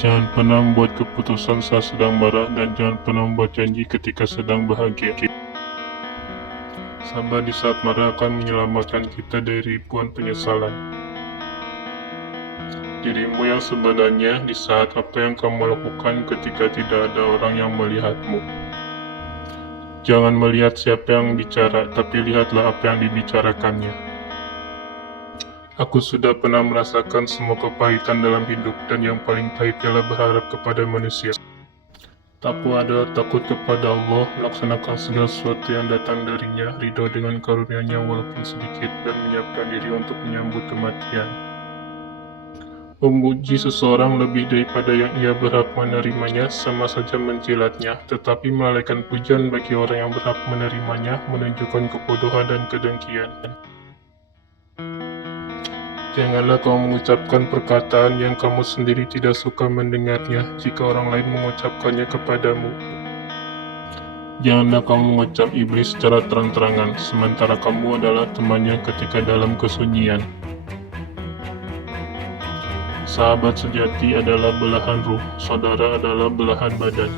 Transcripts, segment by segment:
Jangan pernah membuat keputusan saat sedang marah, dan jangan pernah membuat janji ketika sedang bahagia. Sabar di saat marah akan menyelamatkan kita dari ribuan penyesalan. Dirimu yang sebenarnya di saat apa yang kamu lakukan ketika tidak ada orang yang melihatmu. Jangan melihat siapa yang bicara, tapi lihatlah apa yang dibicarakannya. Aku sudah pernah merasakan semua kepahitan dalam hidup, dan yang paling pahit ialah berharap kepada manusia. Takwa adalah takut kepada Allah, melaksanakan segala sesuatu yang datang darinya, ridho dengan karunia-Nya walaupun sedikit, dan menyiapkan diri untuk menyambut kematian. Memuji seseorang lebih daripada yang ia berhak menerimanya sama saja menjilatnya, tetapi melalaikan pujian bagi orang yang berhak menerimanya menunjukkan kebodohan dan kedengkian. Janganlah kamu mengucapkan perkataan yang kamu sendiri tidak suka mendengarnya jika orang lain mengucapkannya kepadamu. Janganlah kamu mengecap iblis secara terang-terangan, sementara kamu adalah temannya ketika dalam kesunyian. Sahabat sejati adalah belahan ruh, saudara adalah belahan badan.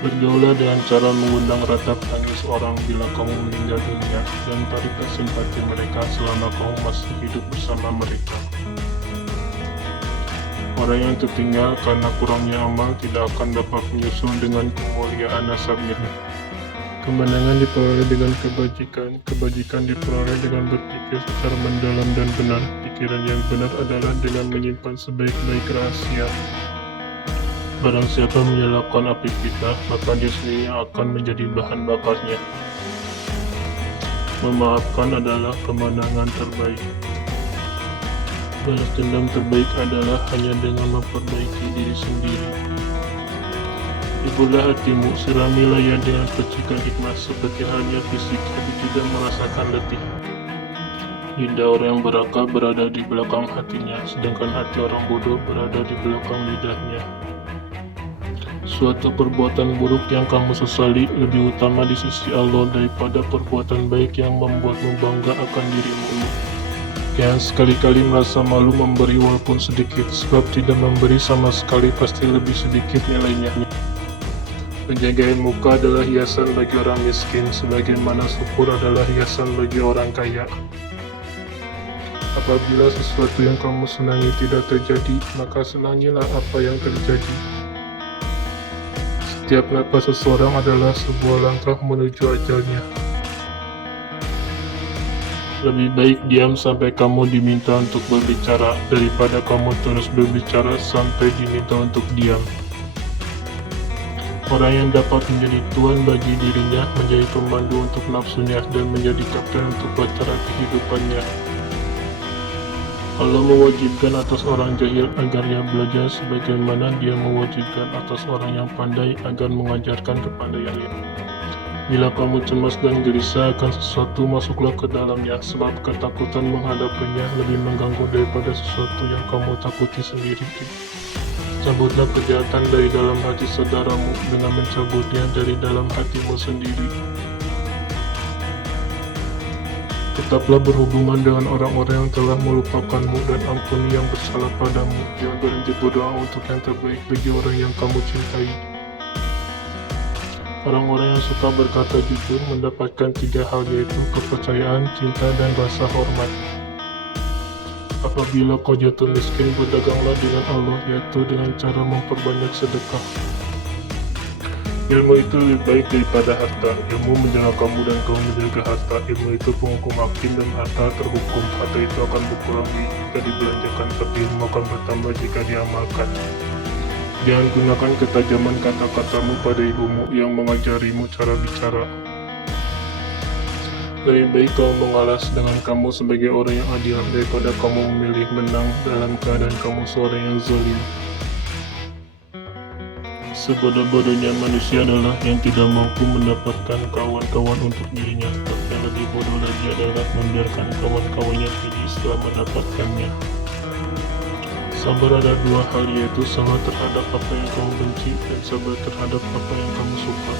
Bergaulah dengan cara mengundang ratap tangis orang bila kamu meninggal dunia, dan tariklah simpati mereka selama kamu masih hidup bersama mereka. Orang yang tertinggal karena kurangnya amal tidak akan dapat menyusul dengan kemuliaan nasabnya. Kemenangan diperoleh dengan kebajikan diperoleh dengan berpikir secara mendalam dan benar. Pikiran yang benar adalah dengan menyimpan sebaik-baik rahasia. Barang siapa menyalakan api fitnah, maka dia sendiri yang akan menjadi bahan bakarnya. Memaafkan adalah kemenangan terbaik. Balas dendam terbaik adalah hanya dengan memperbaiki diri sendiri. Hiburlah hatimu, siramilah ia dengan percikan hikmah seperti halnya fisik, tapi tidak merasakan letih. Lidah orang yang berakal berada di belakang hatinya, sedangkan hati orang bodoh berada di belakang lidahnya. Suatu perbuatan buruk yang kamu sesali lebih utama di sisi Allah daripada perbuatan baik yang membuatmu bangga akan dirimu. Jangan sekali-kali merasa malu memberi walaupun sedikit, sebab tidak memberi sama sekali pasti lebih sedikit nilainya. Penjagaan muka adalah hiasan bagi orang miskin, sebagaimana syukur adalah hiasan bagi orang kaya. Apabila sesuatu yang kamu senangi tidak terjadi, maka senangilah apa yang terjadi. Setiap napas seseorang adalah sebuah langkah menuju ajalnya. Lebih baik diam sampai kamu diminta untuk berbicara, daripada kamu terus berbicara sampai diminta untuk diam. Orang yang dapat menjadi tuan bagi dirinya, menjadi pemandu untuk nafsunya, dan menjadi kapten untuk batara kehidupannya. Allah mewajibkan atas orang jahil agar ia belajar sebagaimana dia mewajibkan atas orang yang pandai agar mengajarkan kepandaiannya. Bila kamu cemas dan gelisah akan sesuatu, masuklah ke dalamnya, sebab ketakutan menghadapinya lebih mengganggu daripada sesuatu yang kamu takuti sendiri. Cabutlah kejahatan dari dalam hati saudaramu dengan mencabutnya dari dalam hatimu sendiri. Tetaplah berhubungan dengan orang-orang yang telah melupakanmu dan ampuni yang bersalah padamu. Jangan berhenti berdoa untuk yang terbaik bagi orang yang kamu cintai. Orang-orang yang suka berkata jujur mendapatkan 3 hal, yaitu kepercayaan, cinta, dan rasa hormat. Apabila kau jatuh miskin, berdaganglah dengan Allah, yaitu dengan cara memperbanyak sedekah. Ilmu itu lebih baik daripada harta. Ilmu menjaga kamu dan kamu menjaga harta. Ilmu itu penghukum hakim dan harta terhukum. Harta itu akan berkurang jika dibelanjakan, tapi ilmu akan bertambah jika diamalkan. Jangan gunakan ketajaman kata-katamu pada ibumu yang mengajarimu cara bicara. Lebih baik kamu mengalas dengan kamu sebagai orang yang adil daripada kamu memilih menang dalam keadaan kamu seorang yang zalim. Sebodoh-bodohnya manusia adalah yang tidak mampu mendapatkan kawan-kawan untuk dirinya, tapi yang lebih bodoh lagi adalah membiarkan kawan-kawannya pergi setelah mendapatkannya. Sabar ada 2 hal, yaitu sabar terhadap apa yang kamu benci dan sabar terhadap apa yang kamu suka.